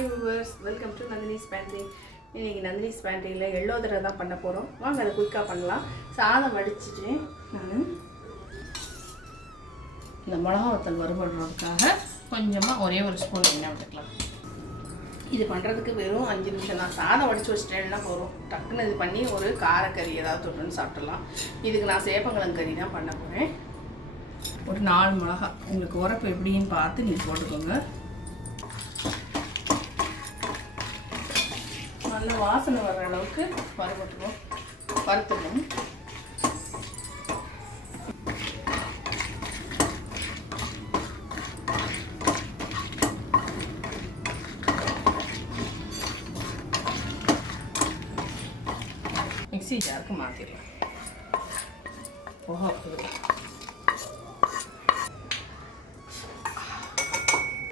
Hi viewers welcome to Nandini's pantry இன்னைக்கு Nandini's பேண்ட்ரியில் yellow தடவை தான் பண்ண போகிறோம் வாங்க அதை குயிக்காக பண்ணலாம். சாதம் வடிச்சிட்டு நான் இந்த மிளகா வத்தல் வறுபடுறதுக்காக கொஞ்சமாக ஒரே ஒரு ஸ்பூன் எண்ணெய் விட்டுக்கலாம். இது பண்ணுறதுக்கு வெறும் அஞ்சு நிமிஷம் தான். சாதம் வடித்து வச்சிட்டேன்னா போதும். டக்குன்னு இது பண்ணி ஒரு காரக்கறி ஏதாவது தொட்டுன்னு சாப்பிட்றலாம் இதுக்கு நான் சேப்பங்கிழங்கு கறி தான் பண்ண போகிறேன் ஒரு நாலு மிளகா உங்களுக்கு உரப்பு எப்படின்னு பார்த்து நீங்கள் போட்டுக்கோங்க. நல்ல வாசனை வர்ற அளவுக்கு வறுபட்டுரும் வறுத்துடுவோம் மிக்சி ஜாருக்கு மாற்றிடலாம் புகை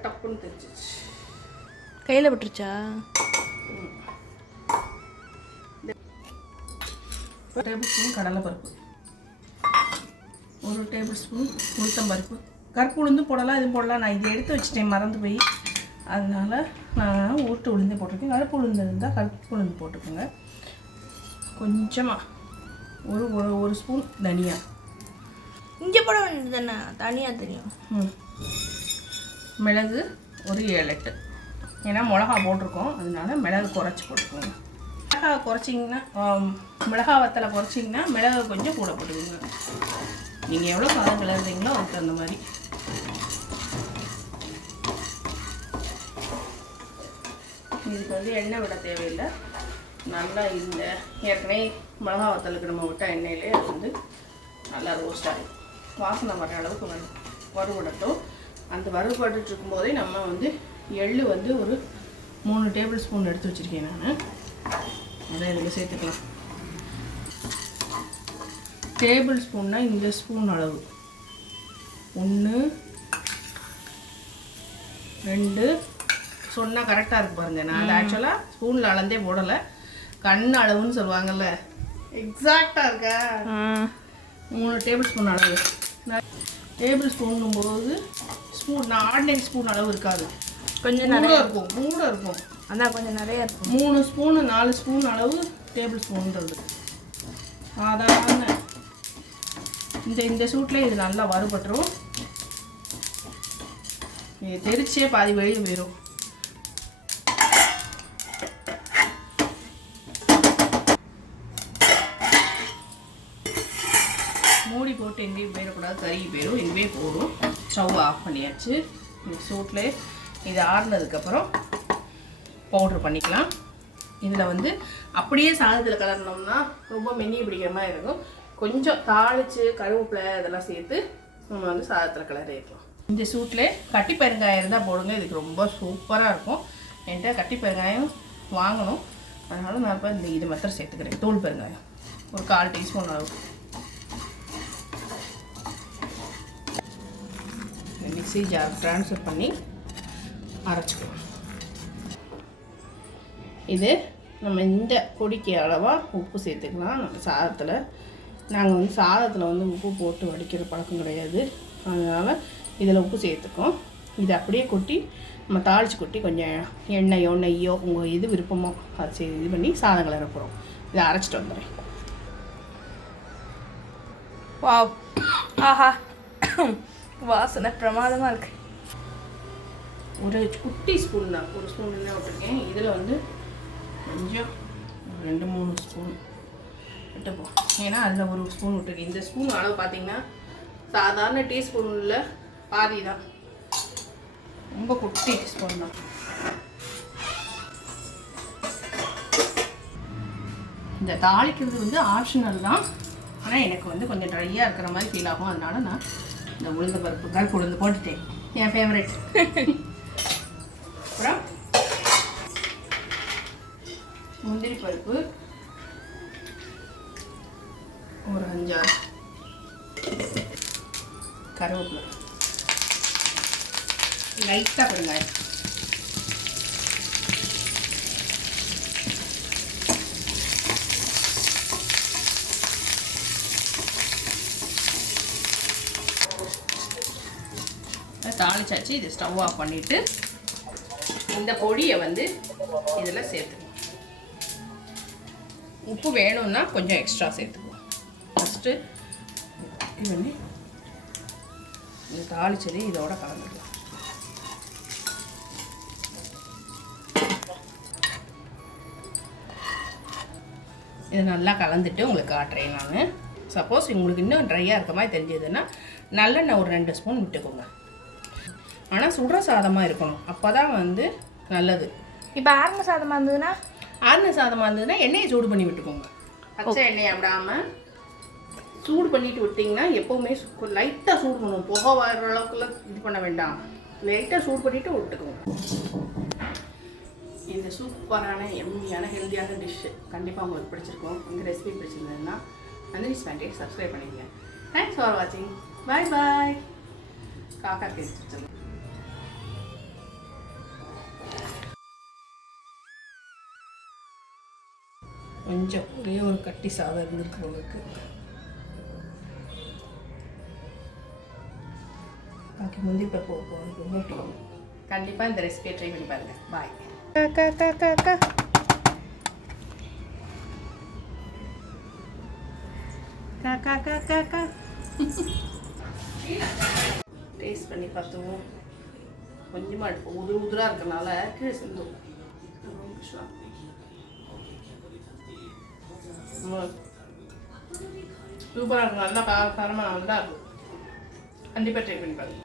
டப்புன்னு தெரிஞ்சிச்சு கையில் விட்டுருச்சா? டேபிள் ஸ்பூன் கடலைப்பருப்பு. ஒரு டேபிள் ஸ்பூன் உளுத்தம்பருப்பு. கருப்பு உளுந்து போடலாம் இது போடலாம். நான் இதை எடுத்து வச்சுட்டேன் மறந்து போய். அதனால நான் உருட்டு உளுந்தே போட்டிருக்கேன். கருப்பு உளுந்து இருந்தால் கருப்பு உளுந்து போட்டுக்கோங்க. கொஞ்சமாக ஒரு ஒரு ஒரு ஸ்பூன் தனியா. இங்கே போட வேண்டியது தானே? தனியாக தெரியும். ம். மிளகு ஒரு ஏழு எட்டு. ஏன்னா மிளகா போட்டிருக்கோம். அதனால மிளகு குறைச்சி போட்டுக்கோங்க. மிளகா குறைச்சிங்கன்னா மிளகா வத்தலை குறைச்சிங்கன்னா மிளகு கொஞ்சம் கூட போட்டுக்கோங்க. நீங்கள் எவ்வளோ பதம் கிளறுறீங்களோ அதுக்கு தகுந்த மாதிரி. இதுக்கு வந்து எண்ணெய் விட தேவையில்லை. நல்லா இந்த ஏற்கனவே மிளகா வத்தலுக்கு நம்ம விட்டால் எண்ணெயிலே அது வந்து நல்லா ரோஸ்ட் ஆகிடும் வாசனை வர அளவுக்கு வறு வறுபடட்டும். அந்த வறுபட்டு இருக்கும்போதே நம்ம வந்து எள்ளு வந்து ஒரு மூணு டேபிள் ஸ்பூன் எடுத்து வச்சுருக்கேன் நான். அதை இதில் சேர்த்துக்கலாம். டேபிள் ஸ்பூன்னா இந்த ஸ்பூன் அளவு. ஒன்று ரெண்டு. சொன்னால் கரெக்டாக இருக்கு பாருங்க. நான் அது ஆக்சுவலாக ஸ்பூனில் அளந்தே போடலை. கண் அளவுன்னு சொல்லுவாங்கல்ல. எக்ஸாக்டாக இருக்கா? மூணு டேபிள் ஸ்பூன் அளவு. டேபிள் ஸ்பூன்னும் போது ஸ்பூன் நான் ஆர்டினரி ஸ்பூன் அளவு இருக்காது. கொஞ்சம் கூட இருக்கும் கூட இருக்கும். அதான் கொஞ்சம் நிறைய இருக்கும். மூணு ஸ்பூனு நாலு ஸ்பூன் அளவு டேபிள் ஸ்பூன்றது சாதாரண. இந்த இந்த சூட்டில் இது நல்லா வறுபட்டுரும். இது தெரிச்சே பாதி வெளியே போயிடும் மூடி போட்டு எங்கேயும் போயிடக்கூடாது. கருகி போயிடும் இதுவே போடும் ஸ்டவ் ஆஃப் பண்ணியாச்சு. இந்த சூட்டில் இது ஆறுனதுக்கப்புறம் பவுட்ரு பண்ணிக்கலாம். இதில் வந்து அப்படியே சாதத்தில் கலர்னோம்னா ரொம்ப மென்னி பிடிக்கிற மாதிரி இருக்கும். கொஞ்சம் தாளித்து கருவேப்பிலை இதெல்லாம் சேர்த்து நம்ம வந்து சாதத்தில் கலர் கிளறிக்கலாம் இந்த சூட்டில் கட்டி பெருங்காயம் இருந்தால் போடுங்க. இதுக்கு ரொம்ப சூப்பராக இருக்கும். என்கிட்ட கட்டி பெருங்காயம் வாங்கணும். அதனால் நான் இப்போ இந்த இது மாத்திரம் சேர்த்துக்கிறேன். தோல் பெருங்காயம். ஒரு கால் டீஸ்பூன் அளவு. மிக்சி ஜார் ட்ரான்ஸ்ஃபர் பண்ணி அரைச்சிக்கலாம். இது நம்ம இந்த கொடிக்கு அளவாக உப்பு சேர்த்துக்கலாம். நம்ம சாதத்தில். நாங்கள் வந்து சாதத்தில் வந்து உப்பு போட்டு வடிக்கிற பழக்கம் கிடையாது. அதனால் இதில் உப்பு சேர்த்துக்கோம் இதை அப்படியே கொட்டி நம்ம தாளித்து கொட்டி கொஞ்சம் எண்ணெயோ நெய்யோ உங்கள் எது விருப்பமோ அதை சே இது பண்ணி சாதம் கிளற போகிறோம் இதை அரைச்சிட்டு வந்துடுறேன். வாவ். ஆஹா. வாசனை பிரமாதமாக இருக்கு. ஒரு குட்டி ஸ்பூன் தான் ஒரு ஸ்பூன் என்ன விட்டுருக்கேன். இதில் வந்து கொஞ்சம் ரெண்டு மூணு ஸ்பூன் விட்டுப்போம் ஏன்னா அதில் ஒரு ஸ்பூன் விட்டுருக்கு இந்த ஸ்பூன் அளவு பார்த்தீங்கன்னா சாதாரண டீஸ்பூனில் பாதி தான். ரொம்ப குட்டி ஸ்பூன் தான். இந்த தாளிக்கிறது வந்து ஆப்ஷனல் தான். ஆனால் எனக்கு வந்து கொஞ்சம் ட்ரையாக இருக்கிற மாதிரி ஃபீல் ஆகும். அதனால நான் இந்த உளுந்த பருப்பு கருப்பு உளுந்து போட்டுட்டேன். என் ஃபேவரட் முந்திரி பருப்பு. ஒரு அஞ்சாறு. கருவேப்பிலை. லைட்டாக பெருங்காயம் தாளிச்சாச்சு. இது ஸ்டவ் ஆஃப் பண்ணிவிட்டு இந்த பொடியை வந்து இதில் சேர்த்துக்கணும். உப்பு வேணும்னா கொஞ்சம் எக்ஸ்ட்ரா சேர்த்துக்குவோம் ஃபஸ்ட்டு இது பண்ணி இந்த தாளிச்சது இதோட கலந்துக்கலாம் இது நல்லா கலந்துட்டு உங்களுக்கு காட்டுறேன் நான் சப்போஸ் உங்களுக்கு இன்னும் ட்ரையாக இருக்க மாதிரி தெரிஞ்சதுன்னா நல்லெண்ணெய் ஒரு ரெண்டு ஸ்பூன் விட்டுக்கோங்க ஆனால் சுடுற சாதமாக இருக்கணும் அப்போ தான் வந்து நல்லது இப்போ ஆரம்ப சாதமாக இருந்ததுன்னா ஆறுன சாதமாக இருந்ததுன்னா எண்ணெயை சூடு பண்ணி விட்டுக்கோங்க. பச்சை எண்ணெயை விடாமல் சூடு பண்ணிட்டு விட்டிங்கன்னா எப்போவுமே லைட்டாக சூடு பண்ணுவோம். புகை வர அளவுக்குலாம் இது பண்ண வேண்டாம். லைட்டாக சூடு பண்ணிவிட்டு விட்டுக்குவோம் இந்த சூப்பரான எம்மியான ஹெல்த்தியான டிஷ்ஷு கண்டிப்பாக உங்களுக்கு பிடிச்சிருக்கும். இந்த ரெசிபி பிடிச்சிருந்ததுன்னா நந்தினி ஸ்பேண்டே சப்ஸ்கிரைப் பண்ணிடுங்க. தேங்க்ஸ் ஃபார் வாட்சிங் பாய் பாய் காக்கா கேட்டு கொஞ்சம் ஒரே ஒரு கட்டி சாதம் இருந்திருக்கு உங்களுக்கு. பாக்கி முந்தி பருப்பு போகிறது ரொம்ப பிடிக்கும் கண்டிப்பாக இந்த ரெசிபியை ட்ரை பண்ணி பாருங்கள் பாய் அக்கா அக்கா அக்கா அக்கா. காக்கா காக்கா கா டேஸ்ட் பண்ணி பார்த்துவோம். கொஞ்சமாக எடுப்போம் உதிர் உதிராக இருக்கனால கீழே சிந்தும் சூப்பராக இருக்கும். நல்லா காரமாக நல்லா இருக்கும் கண்டிப்பாக ட்ரை பண்ணி பாருங்கள்